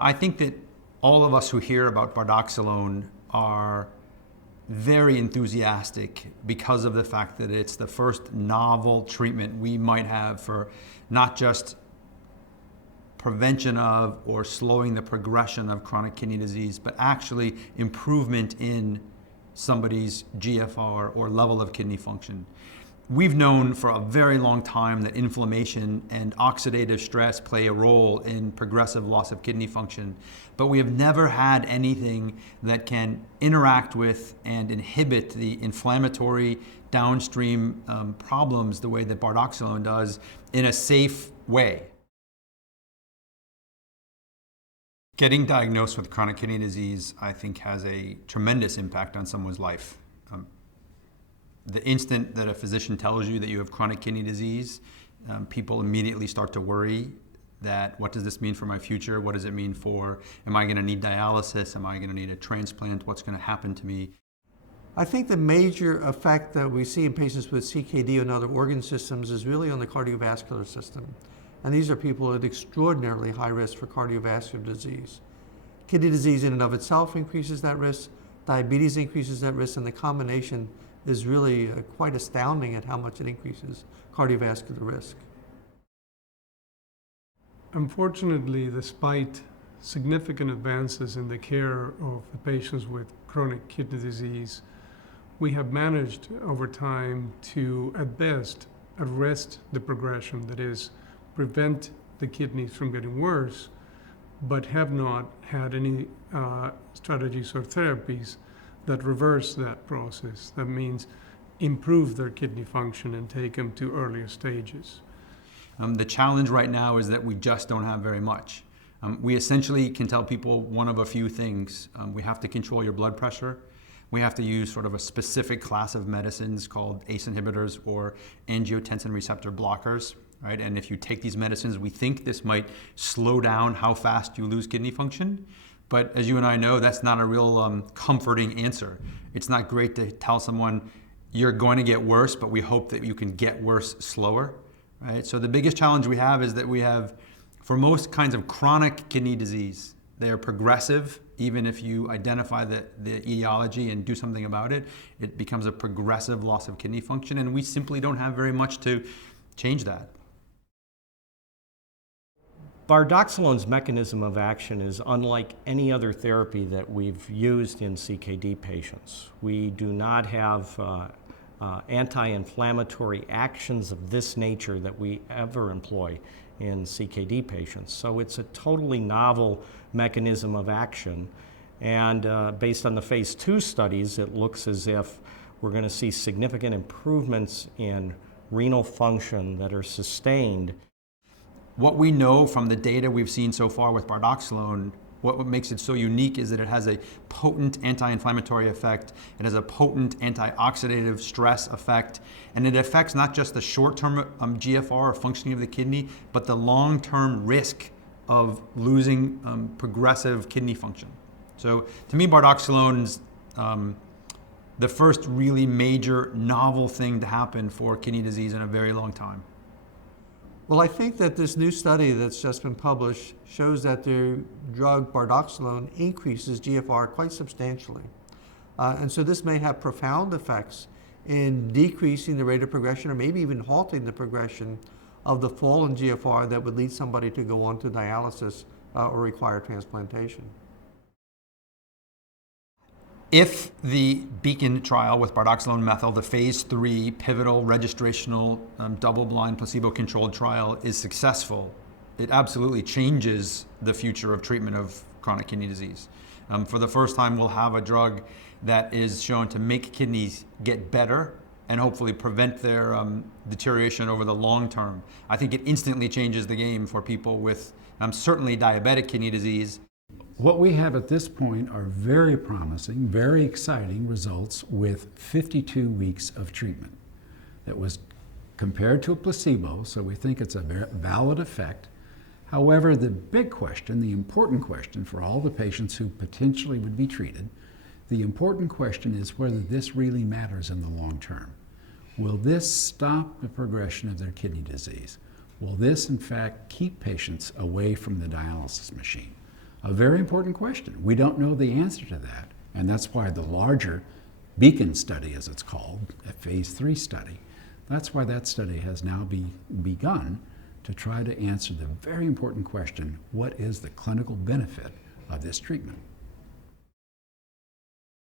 I think that all of us who hear about bardoxolone are very enthusiastic because of the fact that it's the first novel treatment we might have for not just prevention of or slowing the progression of chronic kidney disease, but actually improvement in somebody's GFR or level of kidney function. We've known for a very long time that inflammation and oxidative stress play a role in progressive loss of kidney function, but we have never had anything that can interact with and inhibit the inflammatory downstream problems the way that bardoxolone does in a safe way. Getting diagnosed with chronic kidney disease, I think, has a tremendous impact on someone's life. The instant that a physician tells you that you have chronic kidney disease, people immediately start to worry that what does this mean for my future? What does it mean for, am I going to need dialysis? Am I going to need a transplant? What's going to happen to me? I think the major effect that we see in patients with CKD and other organ systems is really on the cardiovascular system. And these are people at extraordinarily high risk for cardiovascular disease. Kidney disease in and of itself increases that risk, diabetes increases that risk, and the combination is really quite astounding at how much it increases cardiovascular risk. Unfortunately, despite significant advances in the care of the patients with chronic kidney disease, we have managed over time to, at best, arrest the progression, that is, prevent the kidneys from getting worse, but have not had any strategies or therapies that reverse that process. That means improve their kidney function and take them to earlier stages. The challenge right now is that we just don't have very much. We essentially can tell people one of a few things. We have to control your blood pressure. We have to use sort of a specific class of medicines called ACE inhibitors or angiotensin receptor blockers. Right? And if you take these medicines, we think this might slow down how fast you lose kidney function. But as you and I know, that's not a real comforting answer. It's not great to tell someone, you're going to get worse, but we hope that you can get worse slower. Right? So the biggest challenge we have is that we have, for most kinds of chronic kidney disease, they are progressive. Even if you identify the etiology and do something about it, it becomes a progressive loss of kidney function, and we simply don't have very much to change that. Bardoxolone's mechanism of action is unlike any other therapy that we've used in CKD patients. We do not have anti-inflammatory actions of this nature that we ever employ in CKD patients. So it's a totally novel mechanism of action. And based on the phase 2 studies, it looks as if we're going to see significant improvements in renal function that are sustained. What we know from the data we've seen so far with bardoxolone, what makes it so unique is that it has a potent anti-inflammatory effect, it has a potent antioxidative stress effect, and it affects not just the short-term GFR or functioning of the kidney, but the long-term risk of losing progressive kidney function. So to me, bardoxolone's the first really major novel thing to happen for kidney disease in a very long time. Well, I think that this new study that's just been published shows that the drug bardoxolone increases GFR quite substantially. And so this may have profound effects in decreasing the rate of progression or maybe even halting the progression of the fall in GFR that would lead somebody to go on to dialysis or require transplantation. If the BEACON trial with bardoxolone methyl, the phase 3 pivotal registrational double-blind placebo-controlled trial is successful, it absolutely changes the future of treatment of chronic kidney disease. For the first time, we'll have a drug that is shown to make kidneys get better and hopefully prevent their deterioration over the long term. I think it instantly changes the game for people with certainly diabetic kidney disease. What we have at this point are very promising, very exciting results with 52 weeks of treatment. That was compared to a placebo, so we think it's a very valid effect. However, the big question, the important question for all the patients who potentially would be treated, the important question is whether this really matters in the long term. Will this stop the progression of their kidney disease? Will this, in fact, keep patients away from the dialysis machine? a very important question. We don't know the answer to that, and that's why the larger Beacon study, as it's called, a phase 3 study, that's why that study has now begun to try to answer the very important question, what is the clinical benefit of this treatment?